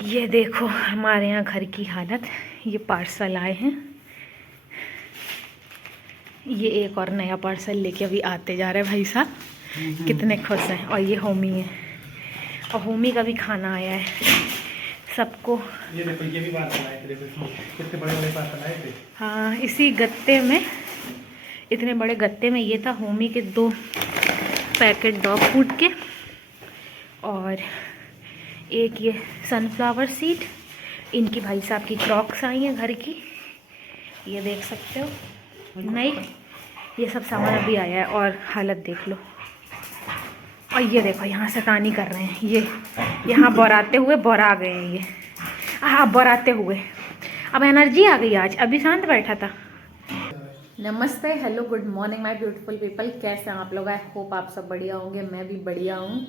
ये देखो हमारे यहाँ घर की हालत। ये पार्सल आए हैं, ये एक और नया पार्सल लेके अभी आते जा रहे हैं भाई साहब। कितने खुश हैं। और ये होमी है, और होमी का भी खाना आया है सबको। ये देखो, ये भी पार्सल आए थे। देखो कितने बड़े बड़े पार्सल आए थे। हाँ, इसी गत्ते में, इतने बड़े गत्ते में ये था होमी के 2 पैकेट डॉग फूड के, और एक ये सनफ्लावर सीड। इनकी भाई साहब की क्रॉक्स आई हैं घर की, ये देख सकते हो। नहीं, ये सब सामान अभी आया है और हालत देख लो। और ये देखो यहाँ शैतानी कर रहे हैं ये, यहाँ बोराते हुए बोरा गए हैं ये। हाँ, बोराते हुए अब एनर्जी आ गई आज, अभी शांत बैठा था। नमस्ते, hello, good morning my beautiful people. कैसे हैं आप लोग? आई होप आप सब बढ़िया होंगे। मैं भी बढ़िया हूँ।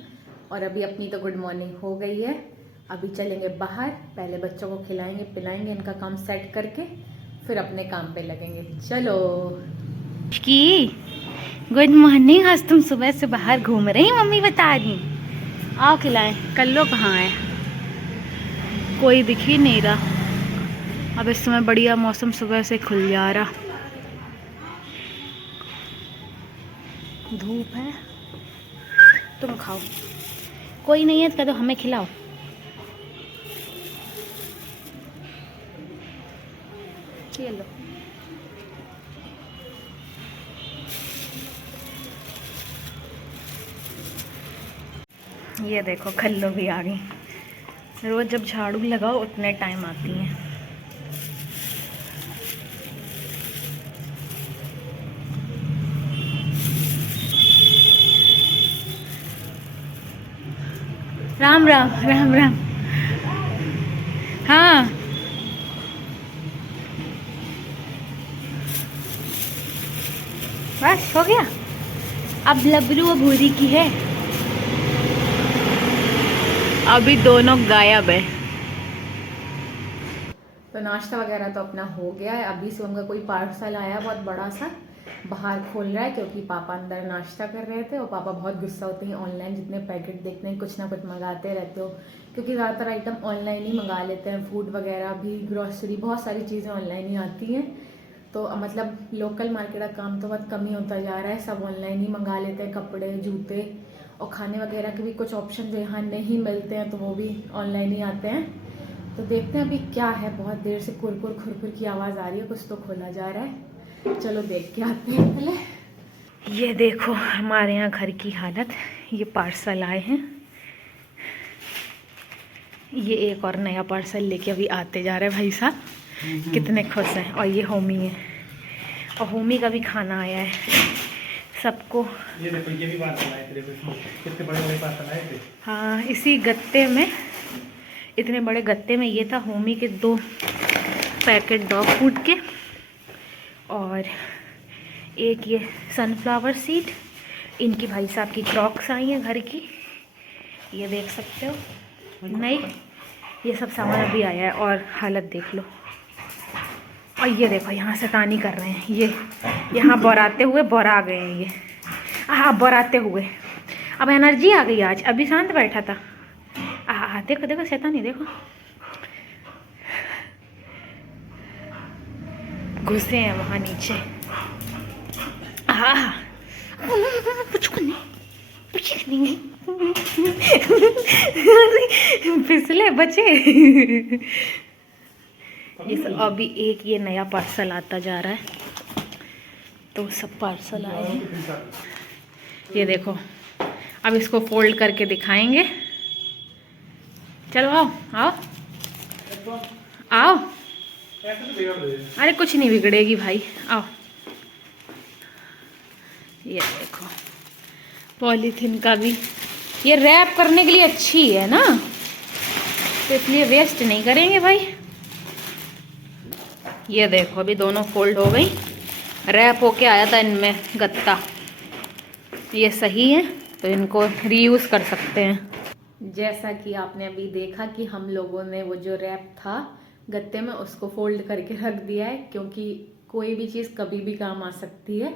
और अभी अपनी तो गुड मॉर्निंग हो गई है। अभी चलेंगे बाहर, पहले बच्चों को खिलाएंगे पिलाएंगे, इनका काम सेट करके फिर अपने काम पे लगेंगे। चलो की गुड मॉर्निंग। आज तुम सुबह से बाहर घूम रही, मम्मी बता रही। आओ खिलाएं। कल्लो कहाँ है? कोई दिख ही नहीं रहा। अब इस समय बढ़िया मौसम सुबह से खुल जा रहा, धूप है। तुम खाओ, कोई नहीं है तो कह दो हमें खिलाओ। ये लो। ये देखो खल्लो भी आ गई। रोज जब झाड़ू लगाओ उतने टाइम आती हैं। राम राम राम राम। हाँ, बस हो गया। अब लबरू और भूरी की है, अभी दोनों गायब है। तो नाश्ता वगैरह तो अपना हो गया है। अभी से उनका कोई पार्सल आया बहुत बड़ा सा, बाहर खोल रहा है क्योंकि पापा अंदर नाश्ता कर रहे थे। और पापा बहुत गुस्सा होते हैं ऑनलाइन, जितने पैकेट देखते हैं कुछ ना कुछ मंगाते रहते हो, क्योंकि ज़्यादातर आइटम ऑनलाइन ही मंगा लेते हैं। फूड वगैरह भी, ग्रॉसरी, बहुत सारी चीज़ें ऑनलाइन ही आती हैं। तो मतलब लोकल मार्केट का काम तो बहुत कम ही होता जा रहा है, सब ऑनलाइन ही मंगा लेते हैं। कपड़े, जूते और खाने वगैरह के भी कुछ ऑप्शन जो यहाँ नहीं मिलते हैं तो वो भी ऑनलाइन ही आते हैं। तो देखते हैं अभी क्या है। बहुत देर से कुरकुर खुरकुर की आवाज़ आ रही है, कुछ तो खोला जा रहा है। चलो देख के आते हैं पहले। ये देखो हमारे यहाँ घर की हालत। ये पार्सल आए हैं, ये एक और नया पार्सल लेके अभी आते जा रहे हैं भाई साहब। कितने खुश हैं। और ये होमी है, और होमी का भी खाना आया है सबको। ये देखो, ये भी पार्सल आए थे। देखो कितने बड़े बड़े पार्सल आए थे। हाँ, इसी गत्ते में, इतने बड़े गत्ते में ये था होमी के 2 पैकेट डॉग फूड के, और एक ये सनफ्लावर सीड। इनकी भाई साहब की क्रॉक्स आई हैं घर की, ये देख सकते हो। नहीं, ये सब सामान अभी आया है और हालत देख लो। और ये देखो यहाँ शैतानी कर रहे हैं ये, यहाँ बोराते हुए बोरा गए हैं ये। हाँ, बोराते हुए अब एनर्जी आ गई आज, अभी शांत बैठा था। हाँ, देखो देखो शैतानी देखो, घुसे हैं वहाँ नीचे। हाँ, कुछ नहीं, कुछ नहीं। फिसले बचे। ये सब अभी एक ये नया पार्सल आता जा रहा है, तो सब पार्सल आए हैं। ये देखो, अब इसको फोल्ड करके दिखाएंगे। चलो आओ आओ आओ। अरे कुछ नहीं बिगड़ेगी भाई, आओ। ये देखो पॉलीथीन का भी, ये रैप करने के लिए अच्छी है ना, तो इसलिए वेस्ट नहीं करेंगे भाई। ये देखो अभी दोनों फोल्ड हो गई, रैप होके आया था इनमें गत्ता। ये सही है तो इनको रीयूज़ कर सकते हैं। जैसा कि आपने अभी देखा कि हम लोगों ने वो जो रैप था गत्ते में उसको फोल्ड करके रख दिया है, क्योंकि कोई भी चीज़ कभी भी काम आ सकती है।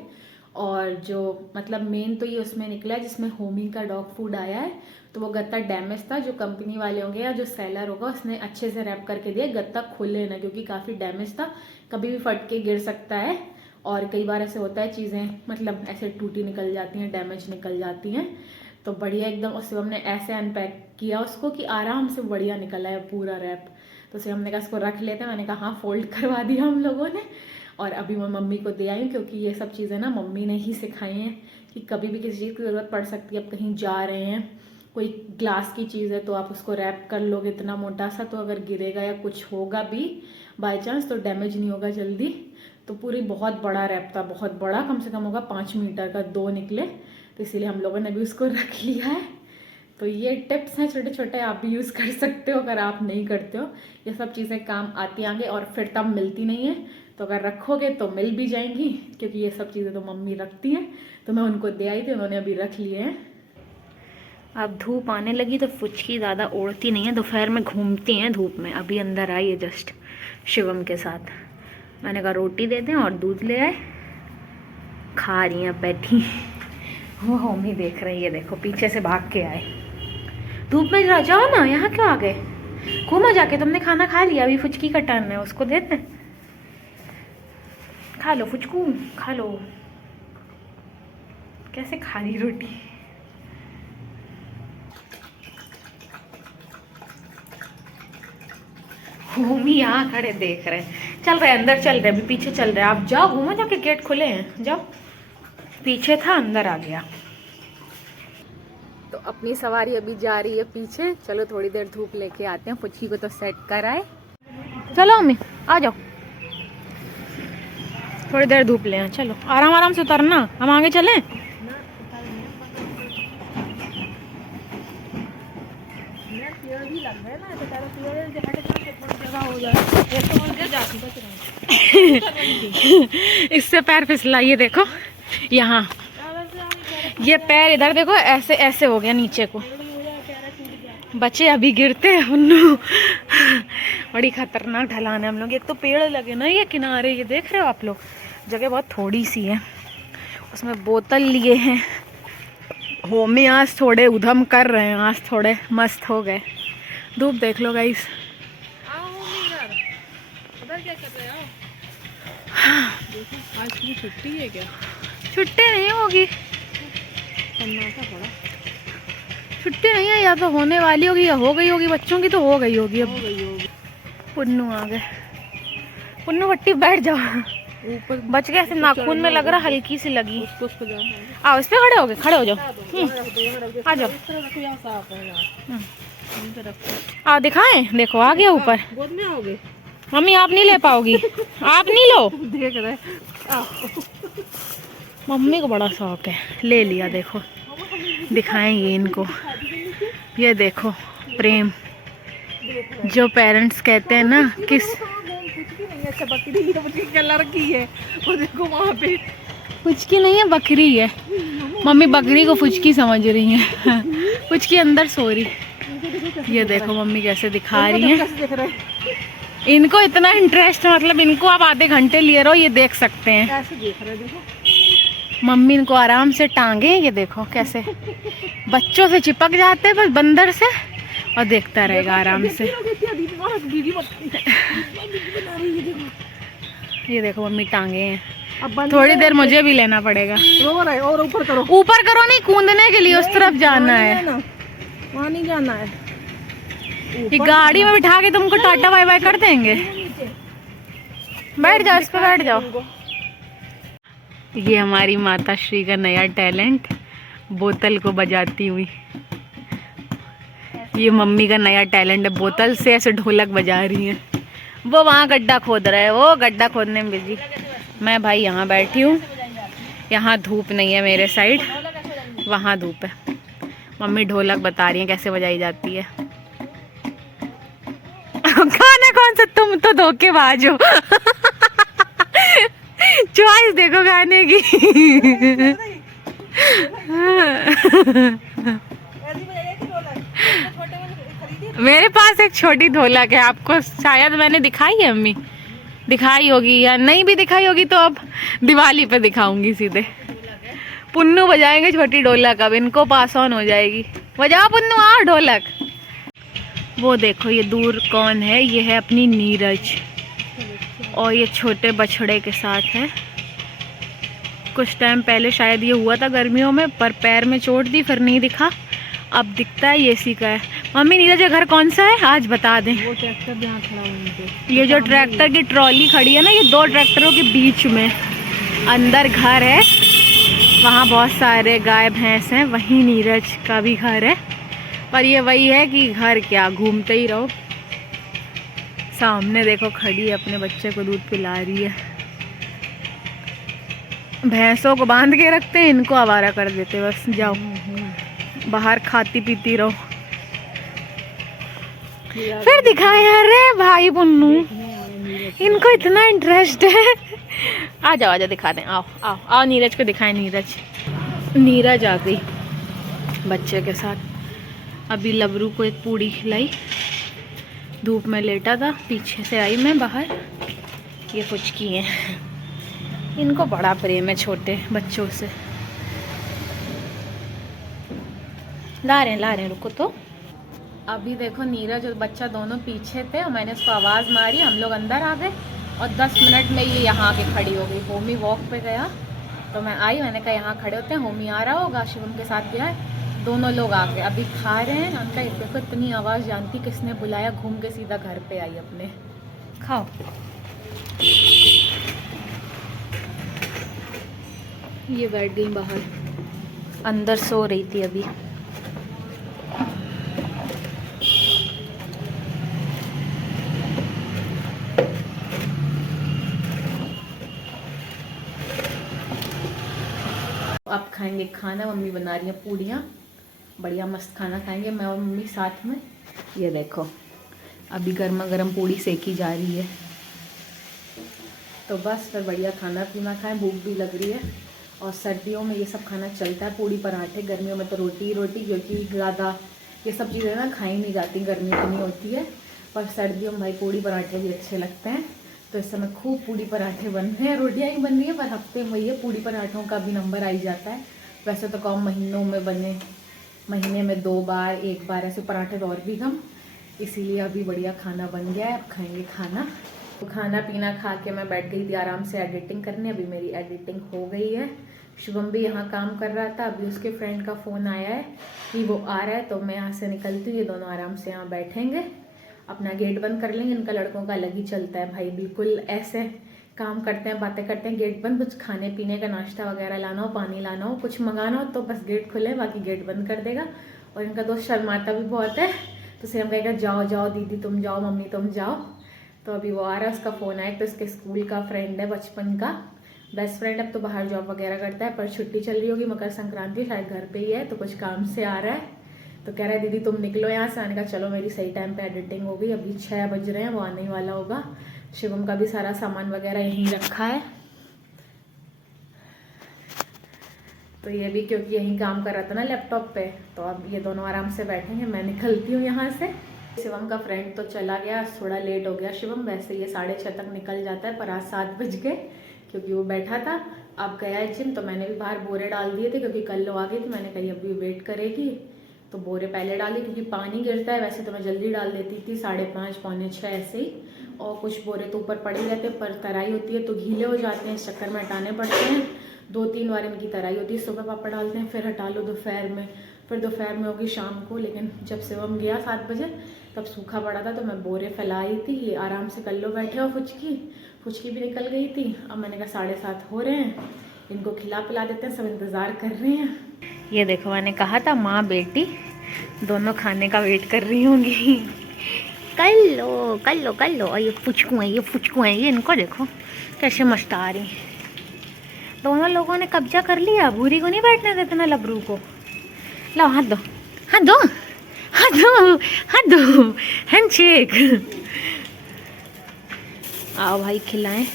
और जो मतलब मेन तो ये उसमें निकला है जिसमें होमी का डॉग फूड आया है, तो वो गत्ता डैमेज था। जो कंपनी वाले होंगे या जो सेलर होगा उसने अच्छे से रैप करके दिया, गत्ता खोले ना, क्योंकि काफ़ी डैमेज था, कभी भी फट के गिर सकता है। और कई बार ऐसे होता है चीज़ें मतलब ऐसे टूटी निकल जाती हैं, डैमेज निकल जाती हैं। तो बढ़िया एकदम उससे हमने ऐसे अनपैक किया उसको कि आराम से बढ़िया निकला है पूरा रैप। तो उसे हमने कहा इसको रख लेते हैं, मैंने कहा हाँ फोल्ड करवा दिया हम लोगों ने। और अभी मैं मम्मी को दे आई हूँ, क्योंकि ये सब चीज़ें ना मम्मी ने ही सिखाई हैं कि कभी भी किसी चीज़ की ज़रूरत पड़ सकती है। अब कहीं जा रहे हैं, कोई ग्लास की चीज़ है तो आप उसको रैप कर लोगे इतना मोटा सा, तो अगर गिरेगा या कुछ होगा भी बाय चांस तो डैमेज नहीं होगा जल्दी। तो पूरी बहुत बड़ा रैप था, बहुत बड़ा, कम से कम होगा 5 मीटर का, 2 निकले, तो इसीलिए हम लोगों ने भी उसको रख लिया है। तो ये टिप्स हैं छोटे छोटे, आप भी यूज़ कर सकते हो अगर आप नहीं करते हो। ये सब चीज़ें काम आती आगे और फिर तब मिलती नहीं है, तो अगर रखोगे तो मिल भी जाएंगी, क्योंकि ये सब चीज़ें तो मम्मी रखती हैं। तो मैं उनको दे आई थी, उन्होंने अभी रख लिए हैं। अब धूप आने लगी तो फुचकी ज़्यादा ओढ़ती नहीं है, दोपहर में घूमती हैं धूप में। अभी अंदर आई है जस्ट शिवम के साथ, मैंने कहा रोटी दे दें और दूध ले आए, खा रही हैं बैठी। वो होमी देख रही है, देखो पीछे से भाग के आए। धूप में जरा जाओ ना, यहाँ क्यों आ गए? घूमो जाके, तुमने खाना खा लिया, अभी फुचकी का टर्न है, उसको दे दें। खा लो फुचकू, खा लो। कैसे खा रही रोटी। होमी यहाँ खड़े देख रहे हैं, चल रहे अंदर चल रहे, अभी पीछे चल रहे। आप जाओ घूमो जाके, गेट खुले हैं, जाओ। पीछे था अंदर आ गया। तो अपनी सवारी अभी जा रही है पीछे, चलो थोड़ी देर धूप लेके आते हैं, फुचकी को तो सेट कर आए। चलो मम्मी आ जाओ, थोड़ी देर धूप ले आए, चलो आराम आराम से उतरना, हम आगे चलें। इससे पैर फिसला, ये देखो यहाँ, ये पैर इधर देखो ऐसे ऐसे हो गया नीचे को। बच्चे अभी गिरते हैं उन्नू। बड़ी खतरनाक ढलान है हम लोग। एक तो पेड़ लगे ना ये किनारे, ये देख रहे हो आप लोग, जगह बहुत थोड़ी सी है। उसमें बोतल लिए हैं। होमी आज थोड़े उधम कर रहे हैं, आज थोड़े मस्त हो गए। धूप देख लो गाइस। क्या कर रहे हो? आज की छुट्टी है क्या? छुट्टी नहीं होगी, छुट्टी नहीं है, या तो होने वाली होगी या हो गई होगी। बच्चों की तो हो गई होगी अब। पुन्नू आ गए। पुन्नू हट्टी बैठ जाओ, ऊपर बच गए। ऐसे नाखून में लग रहा, हल्की सी लगी। आओ इस पे खड़े हो गए, खड़े हो जाओ, आ जाओ। आओ दिखाएं, देखो आ गया ऊपर। गोद में आओगे? मम्मी आप नहीं ले पाओगी, आप नहीं लो। देख रहे मम्मी को बड़ा शौक है, ले लिया। देखो दिखाएंगे इनको, ये देखो प्रेम, जो पेरेंट्स कहते हैं ना किस। अच्छा बकरी क्या लड़की है, वो देखो वहाँ पे। फुचकी नहीं है, बकरी है। मम्मी बकरी को फुचकी समझ रही है। फुचकी अंदर सो रही। ये देखो मम्मी कैसे दिखा रही है। इनको इतना इंटरेस्ट, मतलब इनको आप आधे घंटे लिए रहो, ये देख सकते हैं। ऐसे देख रहे देखो। मम्मी इनको आराम से टांगे, ये देखो कैसे बच्चों से चिपक जाते हैं बस बंदर से, और देखता रहेगा आराम से। ये देखो मम्मी टांगे हैं। अब थोड़ी देर मुझे भी लेना पड़ेगा। और ऊपर करो, ऊपर करो, नहीं कूदने के लिए उस तरफ जाना है, वहाँ नहीं जाना है। ये गाड़ी में बिठा के तुमको टाटा बाय बाय कर देंगे। बैठ जाओ, इस पे बैठ जाओ। ये हमारी माता श्री का नया टैलेंट, बोतल को बजाती हुई। ये मम्मी का नया टैलेंट है, बोतल से ऐसे ढोलक बजा रही है। वो वहाँ गड्ढा खोद रहा है, वो गड्ढा खोदने में बिजी। मैं भाई यहाँ बैठी हूँ, यहाँ धूप नहीं है मेरे साइड, वहाँ धूप है। मम्मी ढोलक बता रही है कैसे बजाई जाती है। गाना कौन सा, तुम तो धोखेबाज हो। चॉइस देखो गाने की। मेरे पास एक छोटी ढोलक है, आपको शायद मैंने दिखाई है, अम्मी दिखाई होगी, या नहीं भी दिखाई होगी तो अब दिवाली पे दिखाऊंगी सीधे। पुन्नू बजाएंगे छोटी ढोलक, अब इनको पास ऑन हो जाएगी। बजाओ पुन्नू, आओ ढोलक। वो देखो ये दूर कौन है, ये है अपनी नीरज, और ये छोटे बछड़े के साथ है। कुछ टाइम पहले शायद ये हुआ था गर्मियों में, पर पैर में चोट दी, फिर नहीं दिखा। अब दिखता है, ये इसी का है। मम्मी नीरज का घर कौन सा है आज बता दें। वो ट्रैक्टर जहाँ खड़ा हुआ, ये जो ट्रैक्टर की ट्रॉली खड़ी है ना, ये 2 ट्रैक्टरों के बीच में अंदर घर है। वहाँ बहुत सारे गाय भैंस हैं, वहीं नीरज का भी घर है। पर ये वही है कि घर क्या, घूमते ही रहो। सामने देखो खड़ी है, अपने बच्चे को दूध पिला रही है। भैंसों को बांध के रखते हैं, इनको आवारा कर देते, बस जाओ बाहर खाती पीती रहो। फिर दिखाए, अरे भाई पुन्नू, इनको इतना इंटरेस्ट है। आ जाओ दिखा दें, आओ आओ आओ, नीरज को दिखाएं। नीरज आ गई बच्चे के साथ। अभी लबरू को एक पूड़ी खिलाई, धूप में लेटा था, पीछे से आई मैं बाहर। ये फुचकी है, इनको बड़ा प्रेम है छोटे बच्चों से। ला रहे हैं, रुको तो। अभी देखो नीरज और बच्चा दोनों पीछे थे, और मैंने उसको आवाज़ मारी, हम लोग अंदर आ गए, और 10 मिनट में ये यहाँ आके खड़ी हो गई। होमी वॉक पे गया तो मैं आई, मैंने कहा यहाँ खड़े होते हैं, होमी आ रहा होगा, शिवम के साथ गया है। दोनों लोग आ गए, अभी खा रहे हैं। अंकल देखो इतनी आवाज़ जानती, किसने बुलाया, घूम के सीधा घर पे आई अपने। खाओ। ये बैठ गई बाहर, अंदर सो रही थी अभी। अब खाएंगे खाना, मम्मी बना रही हैं पूड़ियाँ, बढ़िया मस्त खाना खाएंगे मैं और मम्मी साथ में। ये देखो अभी गर्मा गर्म पूड़ी सेकी जा रही है, तो बस फिर बढ़िया खाना पीना खाएं, भूख भी लग रही है। और सर्दियों में ये सब खाना चलता है, पूड़ी पराठे। गर्मियों में तो रोटी क्योंकि ज़्यादा ये सब चीज़ें ना खाई नहीं जाती, गर्मी इतनी होती है। पर सर्दियों में भाई पूड़ी पराठे भी अच्छे लगते हैं, तो इस समय खूब पूड़ी पराठे बन रहे हैं। रोटियाँ ही बन रही है, पर हफ्ते में ये पूड़ी पराठों का भी नंबर आई जाता है। वैसे तो कम महीनों में बने, महीने में 2 बार 1 बार ऐसे पराठे, तो और भी कम। इसीलिए अभी बढ़िया खाना बन गया है, अब खाएंगे खाना। तो खाना पीना खा के मैं बैठ गई थी आराम से एडिटिंग करने। अभी मेरी एडिटिंग हो गई है। शुभम भी यहाँ काम कर रहा था, अभी उसके फ्रेंड का फ़ोन आया है कि वो आ रहा है, तो मैं यहाँ से निकलती हूँ। ये दोनों आराम से यहाँ बैठेंगे, अपना गेट बंद कर लेंगे। इनका लड़कों का अलग ही चलता है भाई, बिल्कुल ऐसे काम करते हैं, बातें करते हैं, गेट बंद। कुछ खाने पीने का नाश्ता वगैरह लाना हो, पानी लाना हो, कुछ मंगाना हो, तो बस गेट खुले, बाकी गेट बंद कर देगा। और इनका दोस्त शर्माता भी बहुत है, तो सिर्फ कहेगा जाओ जाओ दीदी तुम जाओ, मम्मी तुम जाओ। तो अभी वो आ रहा है, उसका फ़ोन आया। तो इसके स्कूल का फ्रेंड है, बचपन का बेस्ट फ्रेंड। अब तो बाहर जॉब वगैरह करता है, पर छुट्टी चल रही होगी, मकर संक्रांति, शायद घर पे ही है, तो कुछ काम से आ रहा है। तो कह रहा है दीदी तुम निकलो यहाँ से। आने का चलो, मेरी सही टाइम पे एडिटिंग हो गई। अभी 6 बज रहे हैं, वो आने वाला होगा। शिवम का भी सारा सामान वगैरह यहीं रखा है, तो ये भी क्योंकि यहीं काम कर रहा था ना लैपटॉप पे। तो अब ये दोनों आराम से बैठेंगे, मैं निकलती हूँ यहाँ से। शिवम का फ्रेंड तो चला गया, थोड़ा लेट हो गया शिवम। वैसे ये 6:30 तक निकल जाता है, पर आज 7 बज गए क्योंकि वो बैठा था। अब गया है जिम, तो मैंने भी बाहर बोरे डाल दिए थे क्योंकि कल वो आ गई थी। मैंने कही अभी वेट करेगी, तो बोरे पहले डाली क्योंकि पानी गिरता है। वैसे तो मैं जल्दी डाल देती थी, 5:30 पौने 6 ऐसे ही। और कुछ बोरे तो ऊपर पड़े रहते, पर तराई होती है तो गीले हो जाते हैं, इस चक्कर में हटाने पड़ते हैं। 2-3 बार इनकी तराई होती है, सुबह पापा डालते हैं, फिर हटा लो दोपहर में, फिर दोपहर में होगी शाम को। लेकिन जब शिवम गया 7 बजे, तब सूखा पड़ा था, तो मैं बोरे फैलाई थी। ये आराम से कल लो बैठे, और फुचकी भी निकल गई थी। अब मैंने कहा 7:30 हो रहे हैं, इनको खिला पिला देते हैं, सब इंतज़ार कर रहे हैं। ये देखो, मैंने कहा था माँ बेटी दोनों खाने का वेट कर रही होंगी। कर लो। और ये फुचकू है, ये इनको देखो कैसे मस्त आ रही। दोनों लोगों ने कब्जा कर लिया, भूरी को नहीं बैठने देते ना लबरू को। लो हाथ दो हैंडशेक। आओ भाई खिलाएं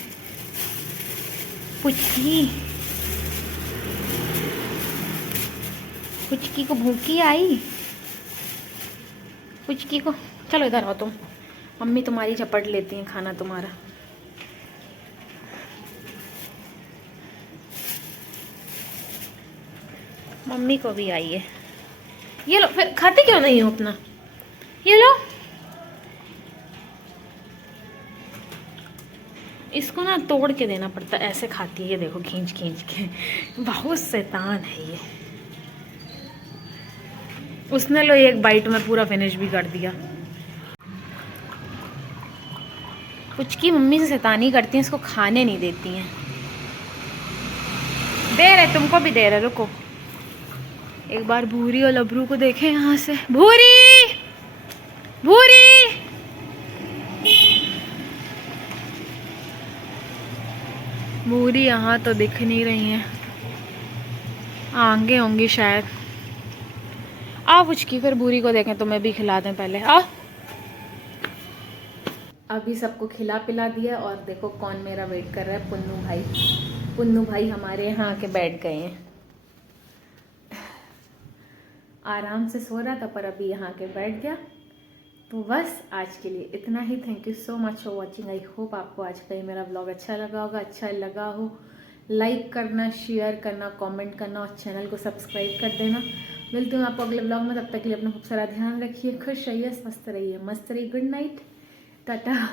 पुचकी को भूखी आई। पुचकी को चलो इधर आओ, तुम मम्मी तुम्हारी झपट लेती हैं, खाना तुम्हारा। मम्मी को भी आई है। ये लो, फिर खाते क्यों नहीं हो अपना? ये लो, इसको ना तोड़ के देना पड़ता है, ऐसे खाती है। ये देखो खींच खींच के, बहुत शैतान है ये। उसने लो एक बाइट में पूरा फिनिश भी कर दिया। कुछ की मम्मी से शैतानी करती हैं, इसको खाने नहीं देती हैं। दे रहे, तुमको भी दे रहे, रुको। एक बार भूरी और लबरू को देखें यहाँ से। भूरी, भूरी, भूरी यहाँ तो दिख नहीं रही हैं, आगे होंगी शायद। आ पुचकी, फिर भूरी को देखें, तुम्हें भी खिला दें पहले। आ, अभी सबको खिला पिला दिया और देखो कौन मेरा वेट कर रहा है। पुन्नू भाई। पुन्नू भाई हमारे यहाँ आके बैठ गए हैं। आराम से सो रहा था पर अभी यहाँ के बैठ गया। तो बस आज के लिए इतना ही। Thank you so much for watching. I hope आपको आज का ये मेरा ब्लॉग अच्छा लगा होगा। अच्छा लगा हो लाइक करना, शेयर करना, कमेंट करना और चैनल को सब्सक्राइब कर देना। मिलती हूँ आपको अगले ब्लॉग में। तब तक के लिए अपना खूब सारा ध्यान रखिए, खुश रहिए, स्वस्थ रहिए, मस्त रहिए। Good night, Tata.